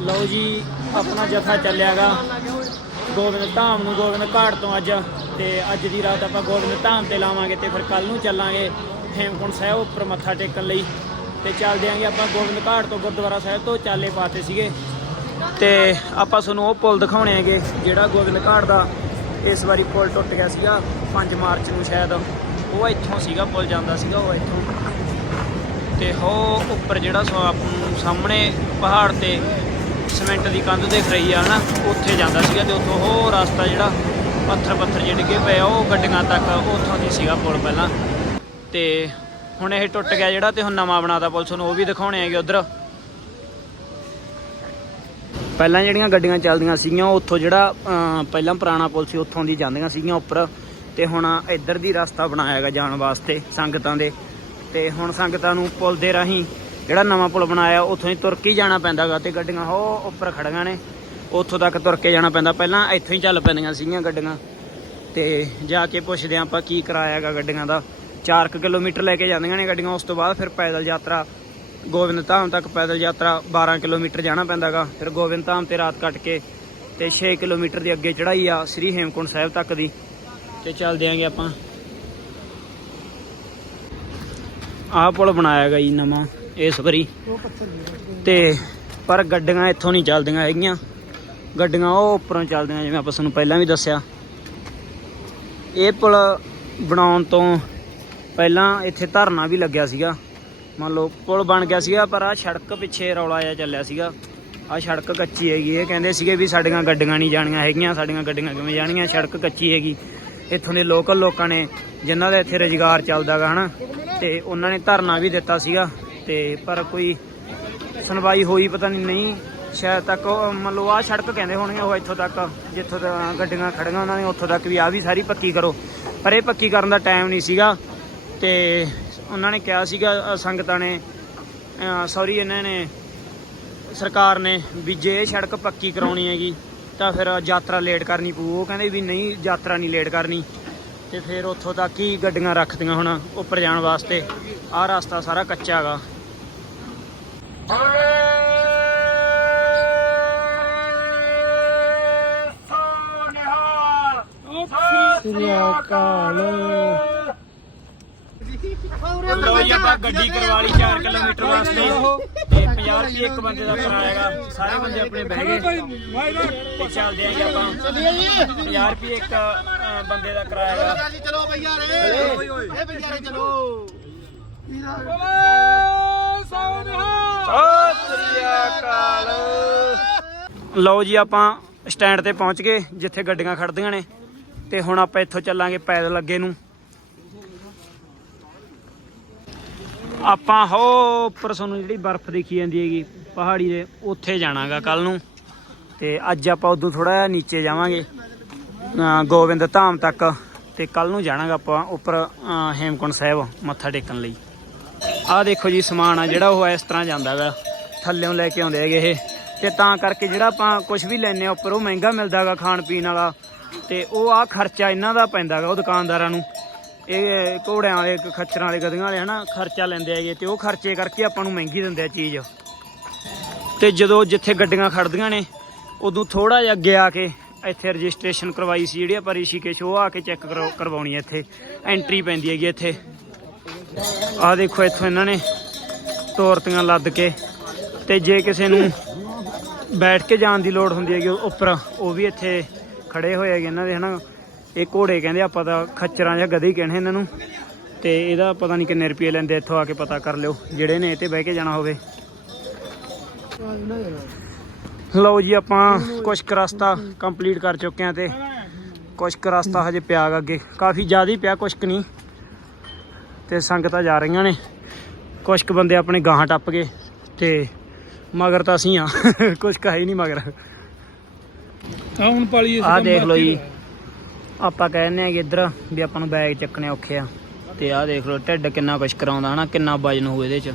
ਲਓ ਜੀ, ਆਪਣਾ ਜਥਾ ਚੱਲਿਆਗਾ। ਗੋਬਿੰਦ ਧਾਮ ਨੂੰ ਗੋਬਿੰਦ ਘਾਟ ਤੋਂ ਅੱਜ, ਤੇ ਅੱਜ ਦੀ ਰਾਤ ਆਪਾਂ ਗੋਬਿੰਦ ਧਾਮ ਤੇ ਲਾਵਾਂਗੇ ਤੇ ਫਿਰ ਕੱਲ ਨੂੰ ਚੱਲਾਂਗੇ ਹੇਮਕੁੰਟ ਸਾਹਿਬ ਉੱਪਰ ਮੱਥਾ ਟੇਕਣ ਲਈ। ਤੇ ਚੱਲਦੇ ਆਂਗੇ ਆਪਾਂ ਗੋਬਿੰਦ ਘਾਟ ਤੋਂ ਗੁਰਦੁਆਰਾ ਸਾਹਿਬ ਤੋਂ ਚਾਲੇ ਪਾਤੇ ਸੀਗੇ। ਤੇ ਆਪਾਂ ਤੁਹਾਨੂੰ ਉਹ ਪੁਲ ਦਿਖਾਉਣੇ ਹੈਗੇ, ਜਿਹੜਾ ਗੋਬਿੰਦ ਘਾਟ ਦਾ ਇਸ ਵਾਰੀ ਪੁਲ ਟੁੱਟ ਗਿਆ ਸੀਗਾ 5 ਮਾਰਚ ਨੂੰ ਸ਼ਾਇਦ। ਉਹ ਇੱਥੋਂ ਸੀਗਾ, ਪੁਲ ਜਾਂਦਾ ਸੀਗਾ, ਉਹ ਇੱਥੋਂ। ਤੇ ਹੋ ਉੱਪਰ ਜਿਹੜਾ ਸੋ ਆਪ ਨੂੰ ਸਾਹਮਣੇ ਪਹਾੜ ਤੇ ਸਿਮੈਂਟ ਦੀ ਕੰਧ ਦਿਖ ਰਹੀ ਆ, ਹਨਾ? ਉੱਥੇ ਜਾਂਦਾ ਸੀਗਾ ਤੇ ਉੱਥੋਂ ਉਹ ਰਸਤਾ ਜਿਹੜਾ ਪੱਥਰ ਪੱਥਰ ਜਿਹੇ ਡਿੱਗੇ ਪਏ ਆ, ਉਹ ਗੱਡੀਆਂ ਤੱਕ ਉੱਥੋਂ ਦੀ ਸੀਗਾ ਪੁਲ ਪਹਿਲਾਂ। ਤੇ ਹੁਣ ਇਹ ਟੁੱਟ ਗਿਆ ਜਿਹੜਾ ਤੇ ਹੁਣ ਨਵਾਂ ਬਣਾਤਾ ਪੁਲ, ਤੁਹਾਨੂੰ ਉਹ ਵੀ ਦਿਖਾਉਣੇ ਹੈਗੇ ਉਧਰ। ਪਹਿਲਾਂ ਜਿਹੜੀਆਂ ਗੱਡੀਆਂ ਚੱਲਦੀਆਂ ਸੀਗੀਆਂ ਉੱਥੋਂ ਜਿਹੜਾ ਪਹਿਲਾਂ ਪੁਰਾਣਾ ਪੁਲ ਸੀ, ਉੱਥੋਂ ਦੀ ਜਾਂਦੀਆਂ ਸੀਗੀਆਂ ਉੱਪਰ। ਤੇ ਹੁਣ ਇੱਧਰ ਦੀ ਰਸਤਾ ਬਣਾਇਆ ਹੈਗਾ ਜਾਣ ਵਾਸਤੇ ਸੰਗਤਾਂ ਦੇ। ਤੇ ਹੁਣ ਸੰਗਤਾਂ ਨੂੰ ਪੁਲ ਦੇ ਰਾਹੀਂ ਜਿਹੜਾ ਨਵਾਂ ਪੁਲ ਬਣਾਇਆ, ਉੱਥੋਂ ਹੀ ਤੁਰ ਕੇ ਹੀ ਜਾਣਾ ਪੈਂਦਾਗਾ ਤੇ ਗੱਡੀਆਂ ਹੋ ਉੱਪਰ ਖੜੀਆਂ ਨੇ। ਉੱਥੋਂ ਤੱਕ ਤੁਰ ਕੇ ਜਾਣਾ ਪੈਂਦਾ। ਪਹਿਲਾਂ ਇੱਥੋਂ ਹੀ ਚੱਲ ਪੈਂਦੀਆਂ ਸੀਗੀਆਂ ਗੱਡੀਆਂ। ਤੇ ਜਾ ਕੇ ਪੁੱਛਦੇ ਹਾਂ ਆਪਾਂ ਕੀ ਕਿਰਾਇਆ ਹੈਗਾ ਗੱਡੀਆਂ ਦਾ। 4 ਕਿਲੋਮੀਟਰ ਲੈ ਕੇ ਜਾਂਦੀਆਂ ਨੇ ਗੱਡੀਆਂ, ਉਸ ਤੋਂ ਬਾਅਦ ਫਿਰ ਪੈਦਲ ਯਾਤਰਾ ਗੋਬਿੰਦ ਧਾਮ ਤੱਕ ਪੈਦਲ ਯਾਤਰਾ 12 ਕਿਲੋਮੀਟਰ ਜਾਣਾ ਪੈਂਦਾਗਾ। ਫਿਰ ਗੋਬਿੰਦ ਧਾਮ ਤੇ ਰਾਤ ਕੱਟ ਕੇ ਤੇ 6 ਕਿਲੋਮੀਟਰ ਦੀ ਅੱਗੇ ਚੜਾਈ ਆ ਸ੍ਰੀ ਹੇਮਕੁੰਟ ਸਾਹਿਬ ਤੱਕ ਦੀ। ਤੇ ਚੱਲਦੇ ਆਂਗੇ ਆਪਾਂ। ਆਹ ਪੁਲ ਬਣਾਇਆ ਗਿਆ ਜੀ ਨਵਾਂ, ਇਸ ਵਾਰੀ। ਤੇ ਪਰ ਗੱਡੀਆਂ ਇੱਥੋਂ ਨਹੀਂ ਚੱਲਦੀਆਂ ਹੈਗੀਆਂ। ਗੱਡੀਆਂ ਉਹ ਉੱਪਰੋਂ ਚੱਲਦੀਆਂ, ਜਿਵੇਂ ਆਪਾਂ ਤੁਹਾਨੂੰ ਪਹਿਲਾਂ ਵੀ ਦੱਸਿਆ। ਇਹ ਪੁਲ ਬਣਾਉਣ ਤੋਂ ਪਹਿਲਾਂ ਇੱਥੇ ਧਰਨਾ ਵੀ ਲੱਗਿਆ ਸੀਗਾ। ਮੰਨ ਲਓ ਪੁਲ ਬਣ ਗਿਆ ਸੀਗਾ, ਪਰ ਆ ਸੜਕ ਪਿੱਛੇ ਰੌਲਾ ਜਿਹਾ ਚੱਲਿਆ ਸੀਗਾ। ਆ ਸੜਕ ਕੱਚੀ ਹੈਗੀ, ਇਹ ਕਹਿੰਦੇ ਸੀਗੇ ਵੀ ਸਾਡੀਆਂ ਗੱਡੀਆਂ ਨਹੀਂ ਜਾਣੀਆਂ ਹੈਗੀਆਂ, ਸਾਡੀਆਂ ਗੱਡੀਆਂ ਕਿਵੇਂ ਜਾਣੀਆਂ? ਸੜਕ ਕੱਚੀ ਹੈਗੀ। ਇੱਥੋਂ ਦੇ ਲੋਕਲ ਲੋਕਾਂ ਨੇ, ਜਿਨ੍ਹਾਂ ਦਾ ਇੱਥੇ ਰੁਜ਼ਗਾਰ ਚੱਲਦਾਗਾ ਹਨਾ? ਤੇ ਉਹਨਾਂ ਨੇ ਧਰਨਾ ਵੀ ਦਿੱਤਾ ਸੀਗਾ, ਤੇ ਪਰ ਕੋਈ ਸੁਣਵਾਈ ਹੋਈ ਪਤਾ ਨਹੀਂ ਨਹੀਂ, ਸ਼ਾਇਦ ਤੱਕ ਉਹ, ਮੰਨ ਲਓ ਆ ਸੜਕ ਕਹਿੰਦੇ ਹੋਣਗੇ ਉਹ ਇੱਥੋਂ ਤੱਕ, ਜਿੱਥੋਂ ਤੱਕ ਗੱਡੀਆਂ ਖੜੀਆਂ ਉਹਨਾਂ ਨੇ ਉੱਥੋਂ ਤੱਕ ਵੀ ਆ ਵੀ ਸਾਰੀ ਪੱਕੀ ਕਰੋ। ਪਰ ਇਹ ਪੱਕੀ ਕਰਨ ਦਾ ਟਾਈਮ ਨਹੀਂ ਸੀਗਾ, ਤੇ ਉਹਨਾਂ ਨੇ ਕਿਹਾ ਸੀਗਾ ਸੰਗਤਾਂ ਨੇ ਸੌਰੀ ਇਹਨਾਂ ਨੇ, ਸਰਕਾਰ ਨੇ ਵੀ ਜੇ ਸੜਕ ਪੱਕੀ ਕਰਾਉਣੀ ਹੈਗੀ, ਤਾਂ ਫਿਰ ਯਾਤਰਾ ਲੇਟ ਕਰਨੀ ਪਊ। ਉਹ ਕਹਿੰਦੇ ਵੀ ਨਹੀਂ, ਯਾਤਰਾ ਨਹੀਂ ਲੇਟ ਕਰਨੀ। ਤੇ ਫਿਰ ਉੱਥੋਂ ਤੱਕ ਹੀ ਗੱਡੀਆਂ ਰੱਖਦੀਆਂ ਹੁਣ ਉੱਪਰ ਜਾਣ ਵਾਸਤੇ। ਆਹ ਰਸਤਾ ਸਾਰਾ ਕੱਚਾ ਹੈਗਾ। ਲੋ ਜੀ ਆਪਾਂ ਗੱਡੀ ਕਰਵਾ ਲਈ 4 ਕਿਲੋਮੀਟਰ ਵਾਸਤੇ। ਤੇ 50 ਰੁਪਏ ਇੱਕ ਬੰਦੇ ਦਾ ਕਿਰਾਇਆ ਸਾਰੇ ਬੰਦੇ ਆਪਣੇ ਬਹਿ ਗਏ। ਤੇ ਚੱਲਦੇ ਆ ਜੀ ਆਪਾਂ। 50 ਰੁਪਏ ਇੱਕ ਅ, ਬੰਦੇ ਦਾ ਕਿਰਾਇਆ ਹੈਗਾ। ਚਲੋ ਭਈਆ ਰੇ। ਇਹ ਭਈਆ ਰੇ ਚਲੋ। ਸਤਿ ਸ੍ਰੀ ਅਕਾਲ। ਲਓ ਜੀ ਆਪਾਂ ਸਟੈਂਡ ਤੇ ਪਹੁੰਚ ਗਏ ਜਿੱਥੇ ਗੱਡੀਆਂ ਖੜਦੀਆਂ ਨੇ। ਤੇ ਹੁਣ ਆਪਾਂ ਇੱਥੋਂ ਚੱਲਾਂਗੇ ਪੈਦਲ ਅੱਗੇ ਨੂੰ। ਆਪਾਂ ਹੋ ਉੱਪਰ ਸਾਨੂੰ ਜਿਹੜੀ ਬਰਫ਼ ਦੇਖੀ ਜਾਂਦੀ ਹੈਗੀ ਪਹਾੜੀ ਦੇ ਉੱਥੇ ਜਾਣਾਗਾ ਕੱਲ ਨੂੰ। ਤੇ ਅੱਜ ਆਪਾਂ ਉਦੋਂ ਥੋੜਾ ਜਿਹਾ ਨੀਚੇ ਜਾਵਾਂਗੇ ਗੋਬਿੰਦ ਧਾਮ ਤੱਕ। ਤੇ ਕੱਲ ਨੂੰ ਜਾਣਾਗਾ ਆਪਾਂ ਉੱਪਰ ਅ, ਹੇਮਕੁੰਟ ਸਾਹਿਬ ਮੱਥਾ ਟੇਕਣ ਲਈ। ਆਹ ਦੇਖੋ ਜੀ ਸਮਾਨ ਆ ਜਿਹੜਾ ਉਹ ਇਸ ਤਰ੍ਹਾਂ ਜਾਂਦਾ ਗਾ ਥੱਲਿਓਂ ਲੈ ਕੇ ਆਉਂਦੇ ਹੈਗੇ ਇਹ। ਤੇ ਤਾਂ ਕਰਕੇ ਜਿਹੜਾ ਆਪਾਂ ਕੁਝ ਵੀ ਲੈਨੇ ਆ ਉੱਪਰ ਉਹ ਮਹਿੰਗਾ ਮਿਲਦਾਗਾ ਖਾਣ ਪੀਣ ਵਾਲਾ। ਤੇ ਉਹ ਆ ਖਰਚਾ ਇਹਨਾਂ ਦਾ ਪੈਂਦਾਗਾ ਉਹ ਦੁਕਾਨਦਾਰਾਂ ਨੂੰ। ਇਹ ਘੋੜਿਆਂ ਵਾਲੇ ਖੱਚਰਾਂ ਵਾਲੇ ਗਧੀਆਂ ਵਾਲੇ ਹਨਾ, ਖਰਚਾ ਲੈਂਦੇ ਹੈਗੇ, ਤੇ ਉਹ ਖਰਚੇ ਕਰਕੇ ਆਪਾਂ ਨੂੰ ਮਹਿੰਗੀ ਦਿੰਦੇ ਆ ਚੀਜ਼। ਤੇ ਜਦੋਂ ਜਿੱਥੇ ਗੱਡੀਆਂ ਖੜਦੀਆਂ ਨੇ, ਉਦੋਂ ਥੋੜਾ ਜਿਹਾ ਅੱਗੇ ਆ ਕੇ ਇੱਥੇ ਰਜਿਸਟ੍ਰੇਸ਼ਨ ਕਰਵਾਈ ਸੀ, ਜਿਹੜੀ ਆਪਾਂ ਰਿਸ਼ੀਕੇਸ਼, ਉਹ ਆ ਕੇ ਚੈੱਕ ਕਰਵਾਉਣੀ ਹੈ ਇੱਥੇ। ਐਂਟਰੀ ਪੈਂਦੀ ਹੈਗੀ ਇੱਥੇ। ਆਹ ਦੇਖੋ ਇੱਥੋਂ ਇਹਨਾਂ ਨੇ ਤੋਰਤੀਆਂ ਲੱਦ ਕੇ, ਤੇ ਜੇ ਕਿਸੇ ਨੂੰ ਬੈਠ ਕੇ ਜਾਣ ਦੀ ਲੋੜ ਹੁੰਦੀ ਹੈਗੀ ਉੱਪਰ, ਉਹ ਵੀ ਇੱਥੇ ਖੜੇ ਹੋਏ ਹੈਗੇ ਇਹਨਾਂ ਦੇ, ਹਨਾ। ਇਹ ਘੋੜੇ ਕਹਿੰਦੇ ਆਪਾਂ ਤਾਂ ਖੱਚਰਾਂ ਜਾਂ ਗਧੇ ਕਹਿੰਦੇ ਇਹਨਾਂ ਨੂੰ। ਤੇ ਇਹਦਾ ਪਤਾ ਨਹੀਂ ਕਿੰਨੇ ਰੁਪਏ ਲੈਂਦੇ ਇੱਥੋਂ ਆ ਕੇ ਪਤਾ ਕਰ ਲਿਓ। ਜਿਹੜੇ ਨੇ ਇਹ ਤੇ ਬਹਿ ਕੇ ਜਾਣਾ ਹੋਵੇ। ਲਓ ਜੀ ਆਪਾਂ ਕੁਝ ਕੁ ਰਸਤਾ ਕੰਪਲੀਟ ਕਰ ਚੁੱਕੇ ਆ ਤੇ ਕੁਝ ਕੁ ਰਸਤਾ ਹਜੇ ਪਿਆ ਅੱਗੇ। ਕਾਫੀ ਜ਼ਿਆਦਾ ਹੀ ਪਿਆ ਕੁਝ ਕੁ ਨਹੀਂ। ਤੇ ਸੰਗਤਾਂ ਜਾ ਰਹੀਆਂ ਨੇ। ਕੁਝ ਕੁ ਬੰਦੇ ਆਪਣੇ ਗਾਹਾਂ ਟੱਪ ਗਏ ਤੇ ਮਗਰ ਤਾਂ ਅਸੀਂ ਆ ਕੁਝ ਕਾ ਹੀ ਨਹੀਂ ਮਗਰ। ਆ ਹੁਣ ਪਾਲੀ ਆਹ ਦੇਖ ਲਓ ਜੀ। ਆਪਾਂ ਕਹਿੰਦੇ ਆ ਕਿ ਇੱਧਰ ਵੀ ਆਪਾਂ ਨੂੰ ਬੈਗ ਚੱਕਣੇ ਔਖੇ ਆ। ਤੇ ਆਹ ਦੇਖ ਲਓ, ਢਿੱਡ ਕਿੰਨਾ ਕੁਛ ਕਰਾਉਂਦਾ ਹਨਾ, ਕਿੰਨਾ ਵਜਨ ਹੋਊ ਇਹਦੇ ਚ।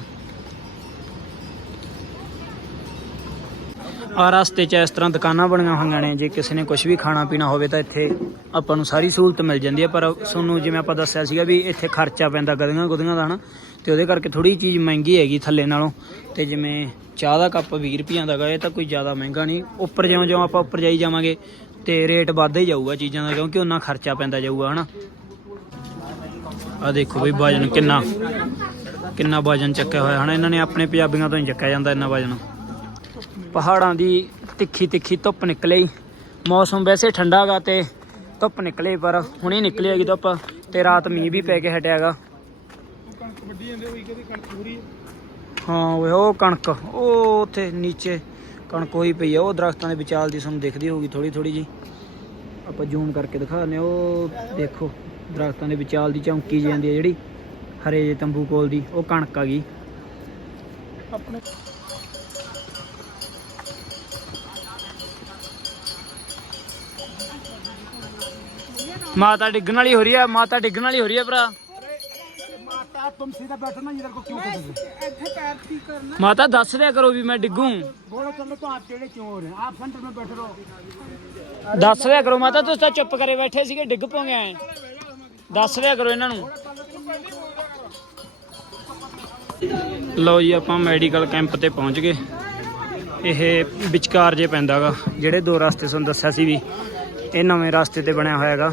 ਆ ਰਸਤੇ 'ਚ ਇਸ ਤਰ੍ਹਾਂ ਦੁਕਾਨਾਂ ਬਣੀਆਂ ਹੋਈਆਂ ਨੇ, ਜੇ ਕਿਸੇ ਨੇ ਕੁਝ ਵੀ ਖਾਣਾ ਪੀਣਾ ਹੋਵੇ ਤਾਂ ਇੱਥੇ ਆਪਾਂ ਨੂੰ ਸਾਰੀ ਸਹੂਲਤ ਮਿਲ ਜਾਂਦੀ ਹੈ ਪਰ ਤੁਹਾਨੂੰ ਜਿਵੇਂ ਆਪਾਂ ਦੱਸਿਆ ਸੀਗਾ ਵੀ ਇੱਥੇ ਖਰਚਾ ਪੈਂਦਾ ਗਦੀਆਂ ਗੁਦੀਆਂ ਦਾ ਨਾ ਤੇ ਉਹਦੇ ਕਰਕੇ ਥੋੜੀ ਚੀਜ਼ ਮਹਿੰਗੀ ਹੈਗੀ ਥੱਲੇ ਨਾਲੋਂ। ਤੇ ਜਿਵੇਂ ਚਾਹ ਦਾ ਕੱਪ 20 ਰੁਪਈਆਂ ਦਾ ਗਾ, ਇਹ ਤਾਂ ਕੋਈ ਜ਼ਿਆਦਾ ਮਹਿੰਗਾ ਨਹੀਂ। ਉੱਪਰ ਜਿਉਂ ਜਿਉਂ ਆਪਾਂ ਉੱਪਰ ਜਾਈ ਜਾਵਾਂਗੇ ਤੇ ਰੇਟ ਵੱਧਦਾ ਹੀ ਜਾਊਗਾ ਚੀਜ਼ਾਂ ਦਾ ਕਿਉਂਕਿ ਉਹਨਾਂ ਖਰਚਾ ਪੈਂਦਾ ਜਾਊਗਾ ਹਨਾ। ਆ ਦੇਖੋ ਬਈ ਵਜਨ ਕਿੰਨਾ ਕਿੰਨਾ ਵਜਨ ਚੱਕਿਆ ਹੋਇਆ ਹਨਾ। ਇਹਨਾਂ ਨੇ ਆਪਣੇ ਪੰਜਾਬੀਆਂ ਤੋਂ ਹੀ ਚੱਕਿਆ ਜਾਂਦਾ ਇੰਨਾ ਵਜਨ। ਪਹਾੜਾਂ ਦੀ ਤਿੱਖੀ ਤਿੱਖੀ ਧੁੱਪ ਨਿਕਲੇ ਮੌਸਮ ਵੈਸੇ ਠੰਡਾ ਗਾ ਤੇ ਧੁੱਪ ਨਿਕਲੇ ਪਰ ਹੁਣੇ ਨਿਕਲੀ ਹੈਗੀ ਧੁੱਪ ਤੇ ਰਾਤ ਮੀਂਹ ਵੀ ਪੈ ਕੇ ਹਟਿਆਗਾ ਕਣਕ ਪੂਰੀ ਹਾਂ? ਉਹ ਕਣਕ ਉਹ ਉੱਥੇ ਨੀਚੇ ਕਣਕ ਹੋਈ ਪਈ ਆ ਉਹ ਦਰਖਤਾਂ ਦੇ ਵਿਚਾਲ ਦੀ ਤੁਹਾਨੂੰ ਦਿਖਦੀ ਹੋਊਗੀ ਥੋੜੀ ਥੋੜੀ ਜੀ ਆਪਾਂ ਜ਼ੂਮ ਕਰਕੇ ਦਿਖਾਉਂਦੇ ਉਹ ਦੇਖੋ ਦਰਖਤਾਂ ਦੇ ਵਿਚਾਲ ਦੀ ਚੌਂਕੀ ਜਾਂਦੀ ਆ ਜਿਹੜੀ ਹਰੇ ਜੇ ਤੰਬੂ ਕੋਲ ਦੀ ਉਹ ਕਣਕ ਆ ਗਈ। ਆਪਣੇ ਮਾਤਾ ਡਿੱਗਣ ਵਾਲੀ ਹੋ ਰਹੀ ਆ ਮਾਤਾ ਡਿੱਗਣ ਵਾਲੀ ਹੋ ਰਹੀ ਆ ਭਰਾ। माता तुम सीधा बैठो ना इधर को क्यों करोगे ਮਾਤਾ ਦੱਸ ਦਿਆ ਕਰੋ ਵੀ ਮੈਂ ਡਿੱਗੂ बोलो चलो तो आप टेढ़े क्यों हो रहे हैं आप सेंटर में बैठे रहो ਦੱਸ ਦਿਆ ਕਰੋ ਮਾਤਾ ਤੁਸੀਂ ਤਾਂ ਚੁੱਪ ਕਰੇ ਬੈਠੇ ਸੀਗੇ ਡਿੱਗ ਪੋਗੇ ਐ ਦੱਸ ਦਿਆ ਕਰੋ ਇਹਨਾਂ ਨੂੰ ਲਓ ਜੀ ਆਪਾਂ ਮੈਡੀਕਲ ਕੈਂਪ ਤੇ ਪਹੁੰਚ ਗਏ ਇਹ ਵਿਚਕਾਰ ਜੇ ਪੈਂਦਾਗਾ ਜਿਹੜੇ ਦੋ ਰਸਤੇ ਤੁਹਾਨੂੰ ਦੱਸਿਆ ਸੀ ਵੀ ਇਹ ਨਵੇਂ ਰਸਤੇ ਤੇ ਬਣਿਆ ਹੋਇਆ ਹੈਗਾ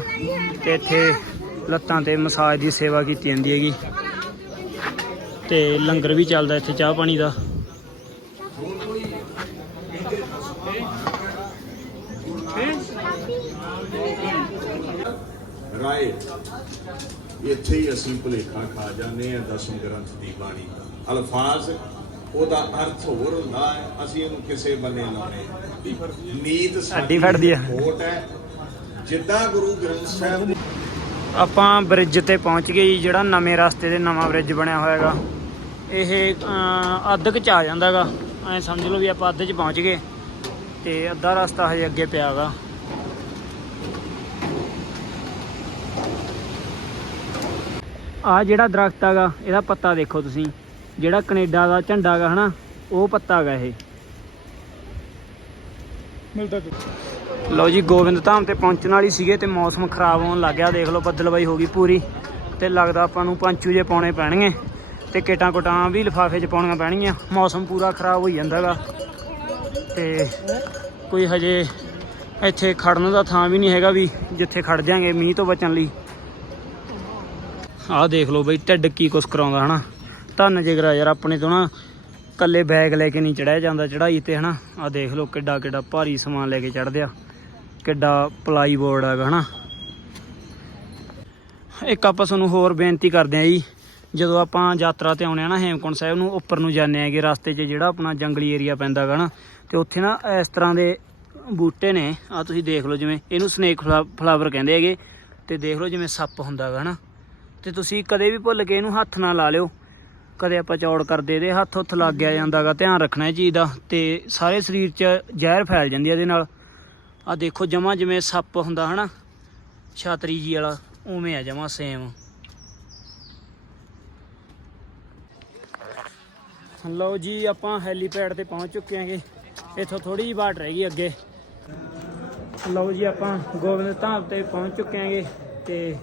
ਤੇ ਇੱਥੇ ਲੱਤਾਂ ਤੇ ਮਸਾਜ ਦੀ ਸੇਵਾ ਕੀਤੀ ਜਾਂਦੀ ਹੈਗੀ ਤੇ ਲੰਗਰ ਵੀ ਚੱਲਦਾ ਇੱਥੇ ਚਾਹ ਪਾਣੀ ਦਾ। ਰਾਏ ਇੱਥੇ ਹੀ ਅਸੀਂ ਭੁਲੇਖਾ ਖਾ ਜਾਂਦੇ ਆ ਦਸਮ ਗ੍ਰੰਥ ਦੀ ਬਾਣੀ ਅਲਫਾਜ਼ ਉਹਦਾ ਅਰਥ ਹੋਰ ਹੁੰਦਾ ਹੈ ਅਸੀਂ ਇਹਨੂੰ ਕਿਸੇ ਬੰਨੇ ਲਾਉਣੇ ਨੀਤ ਅੱਡੀ ਫੜਦੀ ਆ। ਹੋਟ ਹੈ ਜਿੱਦਾਂ ਗੁਰੂ ਗ੍ਰੰਥ ਸਾਹਿਬ ਆਪਾਂ ਬ੍ਰਿਜ ਤੇ ਪਹੁੰਚ ਗਏ ਜਿਹੜਾ ਨਵੇਂ ਰਸਤੇ ਦੇ ਨਵਾਂ ਬ੍ਰਿਜ ਬਣਿਆ ਹੋਇਆ ਹੈਗਾ। ਇਹ ਅੱਧ ਕੁ ਚ ਆ ਜਾਂਦਾ ਹੈਗਾ ਐ ਸਮਝ ਲਓ ਵੀ ਆਪਾਂ ਅੱਧ ਚ ਪਹੁੰਚ ਗਏ ਤੇ ਅੱਧਾ ਰਸਤਾ ਹਜੇ ਅੱਗੇ ਪਿਆ ਹੈਗਾ ਆ ਜਿਹੜਾ ਦਰਖਤ ਹੈਗਾ ਇਹਦਾ ਪੱਤਾ ਦੇਖੋ ਤੁਸੀਂ। ਜਿਹੜਾ ਕੈਨੇਡਾ ਦਾ ਝੰਡਾ ਹੈਗਾ ਹਨਾ ਉਹ ਪੱਤਾ ਹੈਗਾ ਇਹ। ਮਿਲਦਾ ਜੀ। ਲਓ ਜੀ ਗੋਬਿੰਦ ਧਾਮ ਤੇ ਪਹੁੰਚਣ ਵਾਲੀ ਸੀਗੇ ਤੇ ਮੌਸਮ ਖਰਾਬ ਹੋਣ ਲੱਗ ਗਿਆ। ਦੇਖ ਲਓ ਬੱਦਲਬਾਈ ਹੋ ਗਈ ਪੂਰੀ ਤੇ ਲੱਗਦਾ ਆਪਾਂ ਨੂੰ ਪੰਚੂ ਜੇ ਪਾਉਣੇ ਪੈਣਗੇ। ਤੇ ਕਿਟਾਂ ਕੁਟਾਂ ਵੀ ਲਿਫਾਫੇ 'ਚ ਪਾਉਣੀਆਂ ਪੈਣਗੀਆਂ। ਮੌਸਮ ਪੂਰਾ ਖਰਾਬ ਹੋਈ ਜਾਂਦਾਗਾ। ਤੇ ਕੋਈ ਹਜੇ ਇੱਥੇ ਖੜਨ ਦਾ ਥਾਂ ਵੀ ਨਹੀਂ ਹੈਗਾ ਵੀ ਜਿੱਥੇ ਖੜ ਜਾਾਂਗੇ ਮੀਂਹ ਤੋਂ ਬਚਣ ਲਈ। ਆਹ ਦੇਖ ਲਓ ਬਈ, ਢਿੱਡ ਕੀ ਕੁਛ ਕਰਾਉਂਦਾ, ਹਨਾ? ਧੰਨ ਜਿਗਰਾ ਯਾਰ ਆਪਣੇ ਤੋਂ ਨਾ ਕੱਲੇ ਬੈਗ ਲੈ ਕੇ ਨਹੀਂ ਚੜਿਆ ਜਾਂਦਾ ਚੜਾਈ ਤੇ, ਹਨਾ? ਆਹ ਦੇਖ ਲਓ ਕਿੱਡਾ ਕਿੱਡਾ ਭਾਰੀ ਸਮਾਨ ਲੈ ਕੇ ਚੜਦੇ ਆ ਕਿੱਡਾ ਪਲਾਈ ਬੋਰਡ ਹੈਗਾ, ਹਨਾ? ਇੱਕ ਆਪਾਂ ਤੁਹਾਨੂੰ ਹੋਰ ਬੇਨਤੀ ਕਰਦੇ ਆ ਜੀ ਜਦੋਂ ਆਪਾਂ ਯਾਤਰਾ ਤੇ ਆਉਣੇ ਆ ਨਾ ਹੇਮਕੁੰਟ ਸਾਹਿਬ ਨੂੰ, ਉੱਪਰ ਨੂੰ ਜਾਂਦੇ ਆਗੇ ਰਸਤੇ 'ਚ, ਜਿਹੜਾ ਆਪਣਾ ਜੰਗਲੀ ਏਰੀਆ ਪੈਂਦਾ ਹੈਗਾ ਨਾ, ਤੇ ਉੱਥੇ ਨਾ ਇਸ ਤਰ੍ਹਾਂ ਦੇ ਬੂਟੇ ਨੇ ਆ ਤੁਸੀਂ ਦੇਖ ਲਓ ਜਿਵੇਂ, ਇਹਨੂੰ ਸਨੇਕ ਫਲਾਵਰ ਕਹਿੰਦੇ ਹੈਗੇ, ਤੇ ਦੇਖ ਲਓ ਜਿਵੇਂ ਸੱਪ ਹੁੰਦਾ ਹੈਗਾ ਨਾ। ਤੇ ਤੁਸੀਂ ਕਦੇ ਵੀ ਭੁੱਲ ਕੇ ਇਹਨੂੰ ਹੱਥ ਨਾ ਲਾ ਲਿਓ। ਕਦੇ ਆਪਾਂ ਚੌੜ ਕਰਦੇ ਇਹਦੇ ਹੱਥ ਉੱਥ ਲੱਗ ਗਿਆ ਜਾਂਦਾਗਾ ਧਿਆਨ ਰੱਖਣਾ ਇਹ ਚੀਜ਼ ਦਾ, ਤੇ ਸਾਰੇ ਸਰੀਰ 'ਚ ਜ਼ਹਿਰ ਫੈਲ ਜਾਂਦੀ ਹੈ ਇਹਦੇ ਨਾਲ। ਆ ਦੇਖੋ ਜਮਾ ਜਿਵੇਂ ਸੱਪ ਹੁੰਦਾ ਹਨਾ, ਛਾਤਰੀ ਜੀ ਵਾਲਾ, ਉਵੇਂ ਆ ਜਮਾ ਸੇਮ ਲਓ ਜੀ, ਆਪਾਂ ਹੈਲੀਪੈਡ ਤੇ ਪਹੁੰਚ ਚੁੱਕੇ ਆਂਗੇ ਇੱਥੋਂ ਥੋੜੀ ਜਿਹੀ ਬਾਟ ਰਹਿ ਗਈ ਅੱਗੇ। ਲਓ ਜੀ, ਆਪਾਂ ਗੋਬਿੰਦ ਧਾਮ ਤੇ ਪਹੁੰਚ ਚੁੱਕੇ ਆਂਗੇ ਤੇ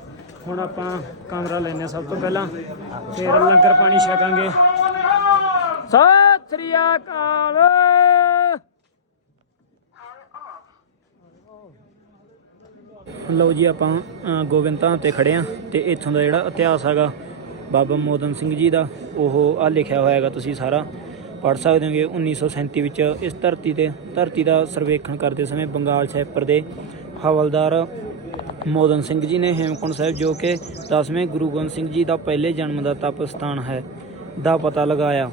ਹੁਣ ਆਪਾਂ ਕਮਰਾ ਲੈਨੇ ਸਭ ਤੋਂ ਪਹਿਲਾਂ ਫਿਰ ਲੰਗਰ ਪਾਣੀ ਛਕਾਂਗੇ। ਸਤਿ ਸ੍ਰੀ ਅਕਾਲ। ਲਓ ਜੀ, ਆਪਾਂ ਗੋਬਿੰਦ ਧਾਮ ਤੇ ਖੜੇ ਆ ਤੇ ਇੱਥੋਂ ਦਾ ਜਿਹੜਾ ਇਤਿਹਾਸ ਹੈਗਾ, ਬਾਬਾ ਮੋਦਨ ਸਿੰਘ ਜੀ ਦਾ। ਉਹ ਆ ਲਿਖਿਆ ਹੋਇਆ ਹੈਗਾ ਤੁਸੀਂ ਸਾਰਾ ਪੜ੍ਹ ਸਕਦੇ ਹੋਗੇ। 1937 ਵਿੱਚ ਇਸ ਧਰਤੀ ਤੇ, ਧਰਤੀ ਦਾ ਸਰਵੇਖਣ ਕਰਦੇ ਸਮੇਂ ਬੰਗਾਲ ਛੈਪਰ ਦੇ ਹਵਲਦਾਰ ਮੋਦਨ ਸਿੰਘ ਜੀ ਨੇ ਹੇਮਕੁੰਟ ਸਾਹਿਬ, ਜੋ ਕਿ 10ਵੇਂ ਗੁਰੂ ਗੋਬਿੰਦ ਸਿੰਘ ਜੀ ਦਾ ਪਹਿਲੇ ਜਨਮ ਦਾ ਤਪ ਸਥਾਨ ਹੈ, ਦਾ ਪਤਾ ਲਗਾਇਆ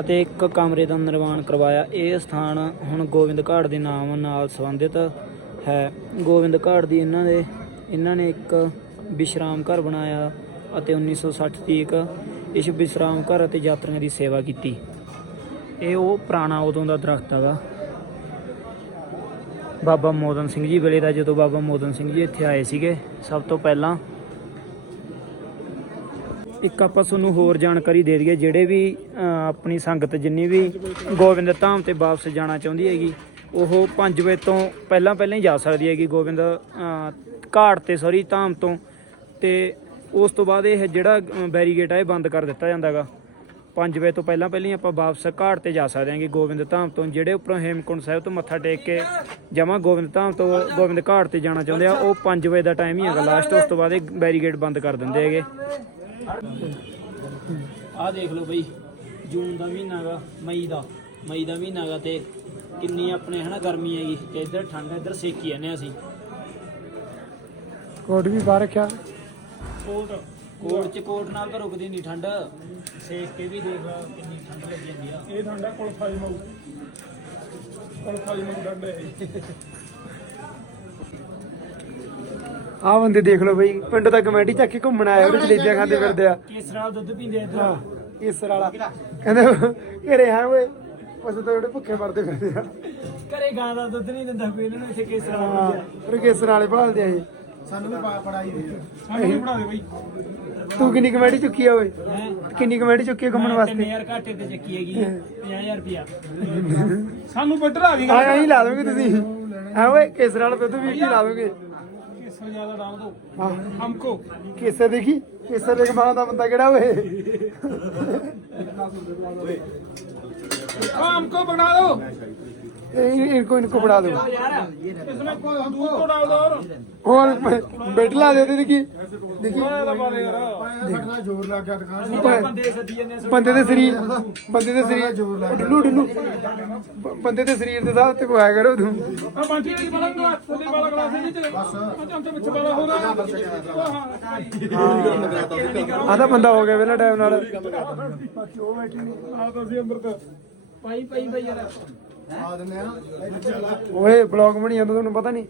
ਅਤੇ ਇੱਕ ਕਮਰੇ ਦਾ ਨਿਰਮਾਣ ਕਰਵਾਇਆ। ਇਹ ਸਥਾਨ ਹੁਣ ਗੋਬਿੰਦ ਘਾਟ ਦੇ ਨਾਮ ਨਾਲ ਸੰਬੰਧਿਤ ਹੈ। ਗੋਬਿੰਦ ਘਾਟ ਦੀ ਇਹਨਾਂ ਦੇ, ਇਹਨਾਂ ਨੇ ਇੱਕ ਵਿਸ਼ਰਾਮ ਘਰ ਬਣਾਇਆ ਅਤੇ 1960 ਤੀਕ ਇਸ ਵਿਸ਼ਰਾਮ ਘਰ ਅਤੇ ਯਾਤਰੀਆਂ ਦੀ ਸੇਵਾ ਕੀਤੀ। ਇਹ ਉਹ ਪੁਰਾਣਾ ਉਦੋਂ ਦਾ ਦਰਖਤ ਹੈਗਾ। ਬਾਬਾ ਮੋਦਨ ਸਿੰਘ ਜੀ ਵੇਲੇ ਦਾ ਜਦੋਂ ਬਾਬਾ ਮੋਦਨ ਸਿੰਘ ਜੀ ਇੱਥੇ ਆਏ ਸੀਗੇ, ਸਭ ਤੋਂ ਪਹਿਲਾਂ ਇੱਕ ਆਪਾਂ ਤੁਹਾਨੂੰ ਹੋਰ ਜਾਣਕਾਰੀ ਦੇ ਦਈਏ, ਜਿਹੜੇ ਵੀ ਆਪਣੀ ਸੰਗਤ ਜਿੰਨੀ ਵੀ ਗੋਬਿੰਦ ਧਾਮ ਤੇ ਵਾਪਸ ਜਾਣਾ ਚਾਹੁੰਦੀ ਹੈਗੀ, ਉਹ 5 ਵਜੇ ਤੋਂ ਪਹਿਲਾਂ ਪਹਿਲਾਂ ਹੀ ਜਾ ਸਕਦੀ ਹੈਗੀ ਗੋਬਿੰਦ ਘਾਟ ਤੇ ਸੌਰੀ ਧਾਮ ਤੋਂ। ਤੇ ਉਸ ਤੋਂ ਬਾਅਦ ਇਹ ਜਿਹੜਾ ਬੈਰੀਗੇਟ ਆ ਇਹ ਬੰਦ ਕਰ ਦਿੱਤਾ ਜਾਂਦਾਗਾ। 5 ਵਜੇ ਤੋਂ ਪਹਿਲਾਂ ਪਹਿਲਾਂ ਆਪਾਂ ਵਾਪਸ ਘਾਟ ਤੇ ਜਾ ਸਕਦੇ ਹਾਂਗੇ ਗੋਬਿੰਦ ਧਾਮ ਤੋਂ ਜਿਹੜੇ ਉੱਪਰੋਂ ਹੇਮਕੁੰਟ ਸਾਹਿਬ ਤੋਂ ਮੱਥਾ ਟੇਕ ਕੇ ਜਮਾ ਗੋਬਿੰਦ ਧਾਮ ਤੋਂ ਗੋਬਿੰਦ ਘਾਟ ਤੇ ਜਾਣਾ ਚਾਹੁੰਦੇ ਆ ਉਹ 5 ਵਜੇ ਦਾ ਟਾਈਮ ਹੀ ਹੈਗਾ ਲਾਸਟ ਉਸ ਤੋਂ ਬਾਅਦ ਇਹ ਬੈਰੀਗੇਟ ਬੰਦ ਕਰ ਦਿੰਦੇ ਹੈਗੇ। ਆਹ ਦੇਖ ਲਓ ਬਈ ਜੂਨ ਦਾ ਮਹੀਨਾ ਹੈਗਾ ਮਈ ਦਾ। ਮਈ ਦਾ ਮਹੀਨਾ ਹੈਗਾ ਤੇ ਕਿੰਨੀ ਆਪਣੇ ਹਨਾ ਗਰਮੀ ਹੈਗੀ ਤੇ ਇੱਧਰ ਠੰਡ ਹੈ, ਇੱਧਰ ਸੇਕੀ ਜਾਂਦੇ ਹਾਂ ਅਸੀਂ। ਕੋਟ ਵੀ ਬਾਹਰ ਰੱਖਿਆ। ਕੋਟ। ਕੋਟ ਚ ਕੋਟ ਨਾਲ ਤਾਂ ਰੁਕਦੀ ਨਹੀਂ ਠੰਡ। ਸੇਕ ਕੇ ਵੀ ਦੇਖ ਕਿੰਨੀ ਠੰਡ ਲੱਗ ਜਾਂਦੀ ਆ। ਇਹ ਠੰਡਾ ਕੁਲਫਾਈ ਮਊ ਕੁਲਫਾਈ ਮਊ ਠੰਡਾ ਇਹ ਆ ਬੰਦੇ ਦੇਖ ਲਓ ਬਈ ਪਿੰਡ ਦਾ ਕਮੇਟੀ ਚੱਕ ਕੇ ਘੁੰਮਣ ਆਇਆ ਉਹਦੇ ਜਲੇਬੀਆਂ ਖਾਂਦੇ ਫਿਰਦੇ ਆ। ਕੇਸਰ ਵਾਲਾ ਦੁੱਧ ਪੀਂਦੇ ਆ ਇੱਧਰ। ਹਾਂ ਕੇਸਰ ਵਾਲਾ। ਕਹਿੰਦੇ ਘਰੇ ਹਾਂ ਓਏ। ਬਸ ਤਾਂ ਜਿਹੜੇ ਭੁੱਖੇ ਮਰਦੇ ਫਿਰਦੇ ਆ। ਘਰੇ ਗਾਂ ਦਾ ਦੁੱਧ ਨਹੀਂ ਦਿੰਦਾ ਕੋਈ ਇਹਨਾਂ ਨੂੰ ਇੱਥੇ ਕੇਸਰ ਵਾਲਾ ਹਾਂ ਫਿਰ ਕੇਸਰ ਵਾਲੇ ਭਾਲਦੇ ਆ ਇਹ। ਸਾਨੂੰ ਵੀ ਪੜਾਈ ਦੇ ਸਾਨੂੰ ਵੀ ਪੜਾ ਦੇ ਬਈ। ਤੂੰ ਕਿੰਨੀ ਕਮੇਟੀ ਚੁੱਕੀ ਆ ਓਏ? ਕਿੰਨੀ ਕਮੇਟੀ ਚੁੱਕੀ ਆ ਘੁੰਮਣ ਵਾਸਤੇ? 3000 ਘਾਟੇ ਤੇ ਚੱਕੀ ਹੈਗੀ 50000 ਰੁਪਿਆ ਸਾਨੂੰ ਬੈਟਰ ਆ ਗਈ ਹਾਂ ਐਂ ਲਾ ਦੋਗੇ ਤੁਸੀਂ। ਹਾਂ ਓਏ ਕੇਸਰ ਵਾਲਾ ਦੁੱਧ ਵੀ ਲਾ ਦੋਗੇ ਕਿਸਰ ਜ਼ਿਆਦਾ ਨਾਮ ਦੋ। ਹਾਂ ਹਮਕੋ। ਕੇਸਰ ਦੇਖੀ? ਕੇਸਰ ਦੇਖ ਮਾਂ ਦਾ ਬੰਦਾ ਕਿਹੜਾ ਓਏ? ਹਮਕੋ ਬਣਾ ਦੋ। इनको इनको बढ़ा दो और बेटला दे दे देखिए देखिए जोर लग गया बंदे दे शरीर बंदे दे शरीर डुल्लू डुल्लू बंदे दे शरीर दे साथ ते को आया करो तुम आधा बंदा हो गया वेला टाइम नाल ਬਾਕੀ ਉਹ ਬੈਠੀ ਨਹੀਂ ਆ ਤੁਸੀਂ ਅੰਦਰ ਤਾਂ ਪਾਈ ਪਾਈ ਭਾਈ ਯਾਰ ਓਏ ਬਲੌਗ ਬਣੀ ਜਾਂਦਾ ਤੁਹਾਨੂੰ ਪਤਾ ਨਹੀਂ।